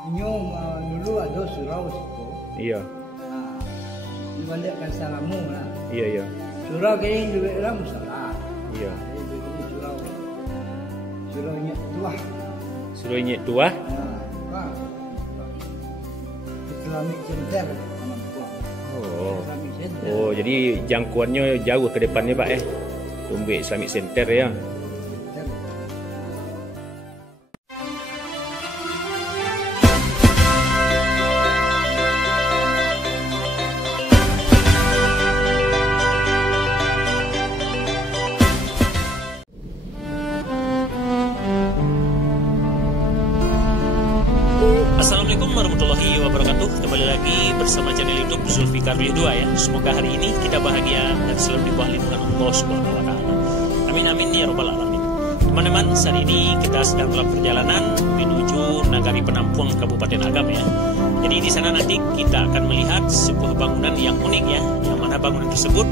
Dulu ada surau situ. Iya. Nah, dibalikkan salamu lah. Iya, iya. Surau kini duit lah musalah. Iya. Jadi surau. Suraunya tua. Suraunya tua. Nah, Islamic Center. Oh. Islamic Center. Oh, jadi jangkauannya jauh ke depannya, Pak Untuk Islamic Center ya. Assalamualaikum warahmatullahi wabarakatuh. Kembali lagi bersama channel YouTube Zulfikar 2 ya. Semoga hari ini kita bahagia dan selalu di bawah lindungan Allah Subhanahu wa taala. Amin amin ya rabbal alamin. Teman-teman, saat ini kita sedang dalam perjalanan menuju Nagari Penampuang Kabupaten Agam ya. Jadi di sana nanti kita akan melihat sebuah bangunan yang unik ya, yang mana bangunan tersebut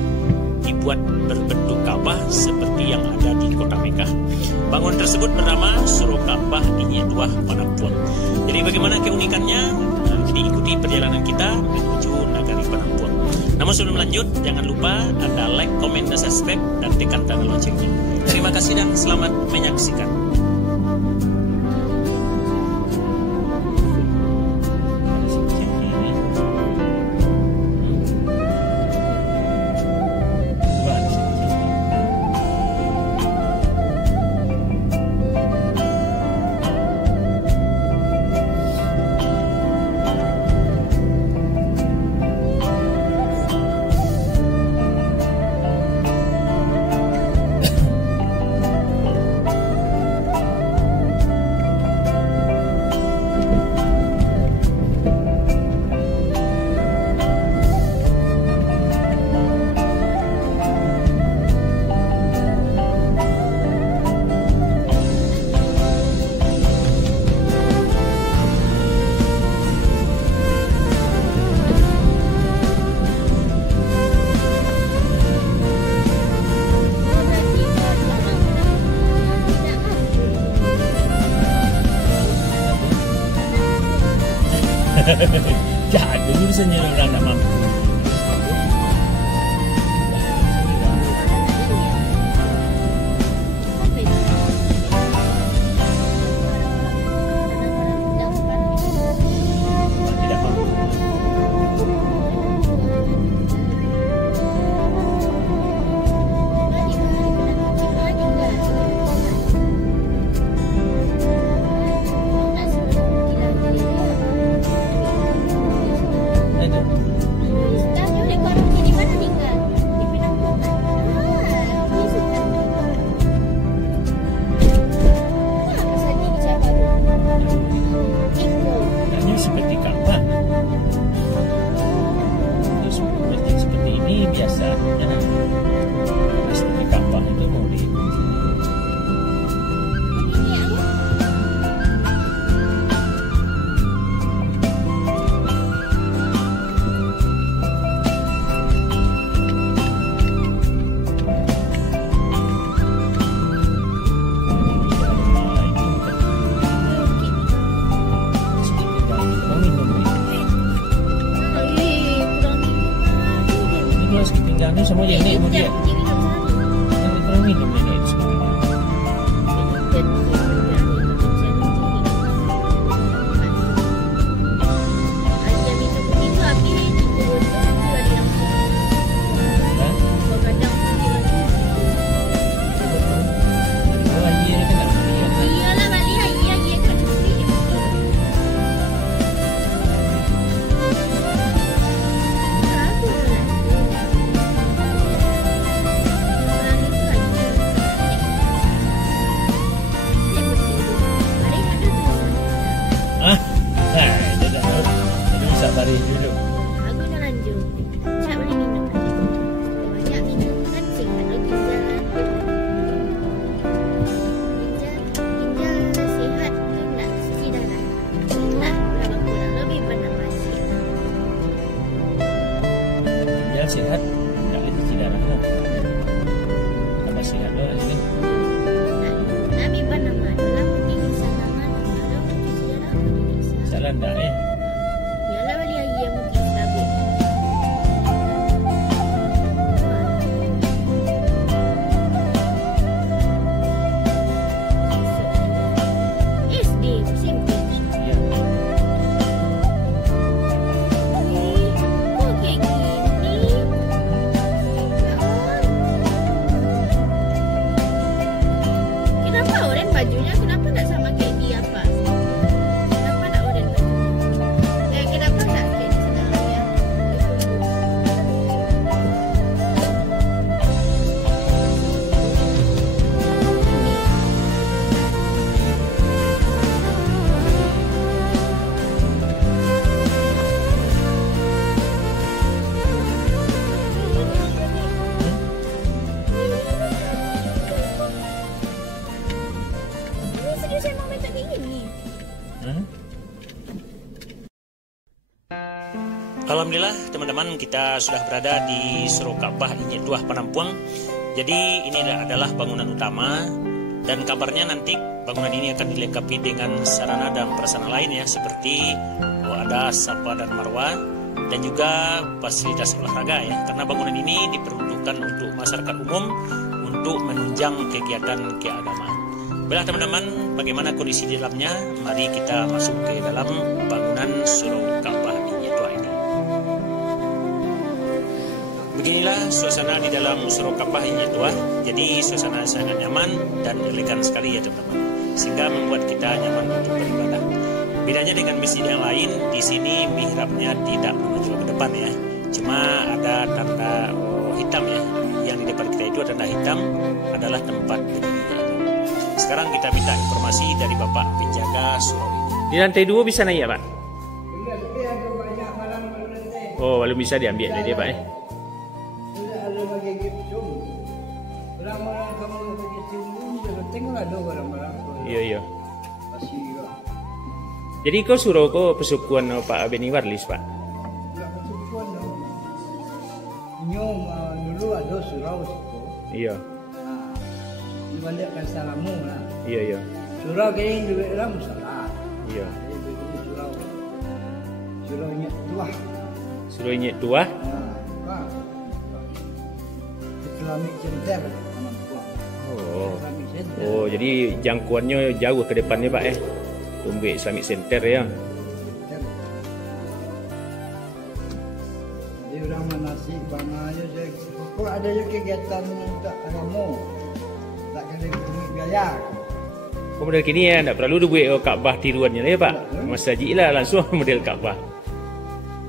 dibuat berbentuk Ka'bah seperti yang ada di kota Mekah. Bangunan tersebut bernama Surau Ka'bah Inyek Duah Penampuang. Jadi bagaimana keunikannya? Jadi ikuti perjalanan kita menuju Nagari Penampuang. Namun sebelum lanjut, jangan lupa Anda like, komen, dan subscribe, dan tekan tanda loncengnya. Terima kasih dan selamat menyaksikan. Jadi bisa nyuruh orang tak mampu. Tidak mampu. Seperti Ka'bah. Terus seperti ini biasanya. Seperti Ka'bah itu mau diikuti. Ini semua nenek kemudian. Yang kurang minum nenek itu semua. Sabar dulu. Aku nak lanjut. Tak boleh minum. Banyak minum kan sihat lagi jalan. Ginjal sihat tu nak cuci darah. Tak berapa kurang lebih pada masih. Ginjal sehat, tak boleh cuci darah lah. Tambah sehat lah ini. Nabi pada mana? Dalam penting sana mana? Kalau cuci darah lah enggak ya. Yalah balik lagi yang mungkin stabil. SD SMP. Iya. Kok kayak gini? Kenapa oren bajunya? Kenapa nggak sama kayak dia, Pak? Kenapa nggak oren bajunya? Kenapa nggak kayak di senarai? Ini serius emang minta kayak gini? Hah? Alhamdulillah teman-teman, kita sudah berada di Surau Ka'bah Inyek Duah Penampuang. Jadi ini adalah bangunan utama, dan kabarnya nanti bangunan ini akan dilengkapi dengan sarana dan prasarana lain ya, seperti ada Safa dan Marwah dan juga fasilitas olahraga ya, karena bangunan ini diperuntukkan untuk masyarakat umum untuk menunjang kegiatan keagamaan. Baiklah teman-teman, bagaimana kondisi di dalamnya? Mari kita masuk ke dalam bangunan Surau Ka'bah Inyek Duah ini. Beginilah suasana di dalam Surau Ka'bah Inyek Duah. Jadi suasana sangat nyaman dan elegan sekali ya teman-teman, sehingga membuat kita nyaman untuk beribadah. Bedanya dengan masjid yang lain, di sini mihrabnya tidak menonjol ke depan ya, cuma ada tanda hitam ya. Yang di depan kita itu tanda hitam adalah tempat berdirinya. Sekarang kita minta informasi dari Bapak penjaga surau ini. Di lantai 2 bisa naik ya, Pak? Enggak, tapi ada banyak barang berlantai. Oh, belum bisa diambil dari dia, Pak ya? Sudah ada bagi gipsum. Orang-orang kamu bagi gipsum juga tengoklah ada barang-barang. Iya, iya. Masih juga. Jadi kau surau kau pesukuan Pak Beni Warlis, Pak? Enggak bersukuan dong. Nyom dulu ada surau situ. Iya. Nah, dibalikkan salamu lah. Iya, iya. Surau kini duit lah musalah. Iya. Jadi surau. Surau Inyek Duah. Surau Inyek Duah. Nah, Pak. Islamic Center. Oh. Islamic Center. Oh, jadi jangkauannya jauh ke depannya, Pak ya? Tumbuh Islamic Center ya. Jadi orang manasik bangannya saya. Kok ada je kegiatan tak kamu. Tak kena duit biaya. Oh, model kini ya, tak perlu duit Ka'bah tiruannya lah ya, Pak? Masjid lah langsung model Ka'bah.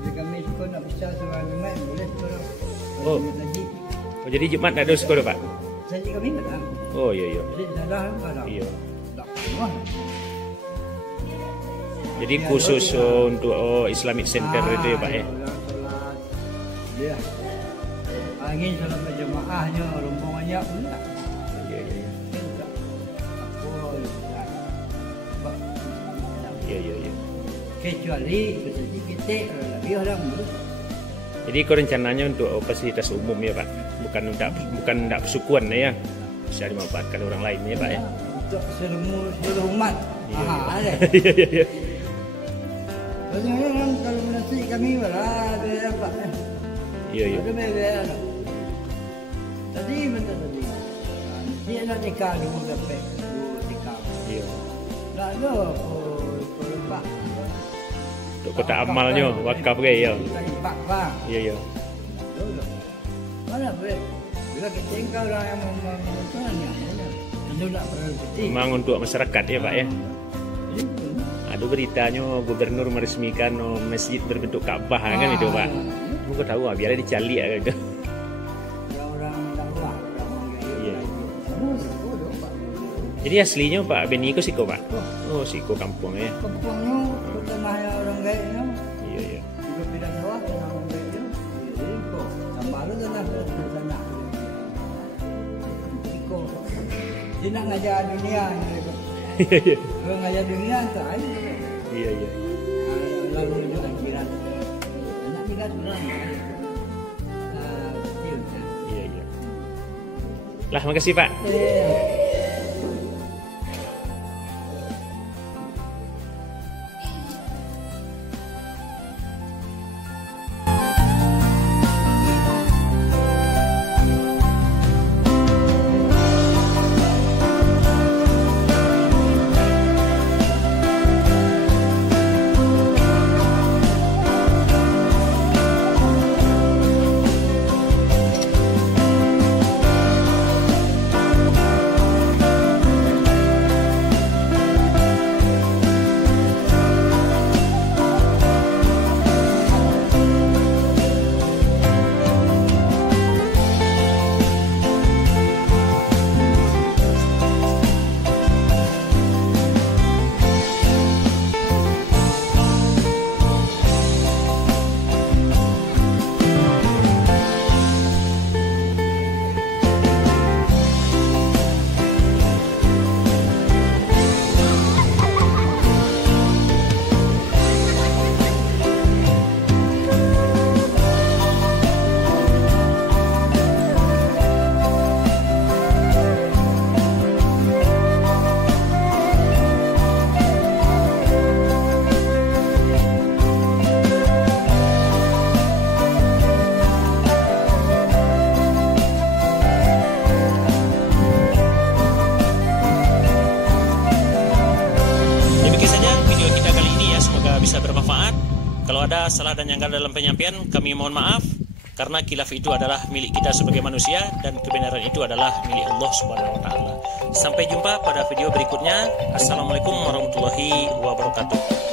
Jadi kami suka nak besar surau Jumat boleh surau. Oh. Jadi Oh, jadi Jumat tak ada sekolah, Pak? saya kami kan. Oh, iya, iya. Jadi salah ada. Iya. Tak wah. Jadi khusus untuk Islamic Center itu ya, Pak ya? Ya. Angin salat berjemaahnya rombongannya pula. Iya, iya. Iya, iya, iya. Kecuali seperti kita lebih orang dulu. Jadi kau rencananya untuk fasilitas umum ya, Pak? Bukan untuk persukuan ya? Bisa dimanfaatkan orang lain ya, Pak ya? Untuk seluruh umat. Iya, Ada. iya, iya, iya. Maksudnya orang kalau menasih kami ada apa? Iya, iya. Ada beda. Tadi bentar tadi. Dia nak tikar dulu sampai dulu tikar. Iya. Tak ada kalau pak. Untuk kotak amalnya, wakaf ke ya? Pak pak. Iya, iya. Mana boleh? Bila kita tinggal orang yang membangunnya, tentu tak perlu peti. Memang untuk masyarakat ya, Pak ya? Ada beritanya gubernur meresmikan masjid berbentuk Ka'bah kan itu, Pak? Aku tahu biar dicali ya gitu. Orang dakwah, Iya. Jadi aslinya Pak Beni itu siko, Pak? Oh, siko kampung ya? kampungnya rumahnya orang gaiknya. Iya, iya. Juga pindah sawah ke orang gaiknya. Jadi kok tambah lu tanah ke sana. Kok dia nak ngajar dunia ni. Iya, iya. Kalau ngajar dunia tak ada. Iya, iya. Lalu juga akhirat. Anak kita sudah. Iya, iya. Lah, makasih Pak. Kalau ada salah dan janggal dalam penyampaian, kami mohon maaf, karena khilaf itu adalah milik kita sebagai manusia dan kebenaran itu adalah milik Allah Subhanahu wa taala. Sampai jumpa pada video berikutnya. Assalamualaikum warahmatullahi wabarakatuh.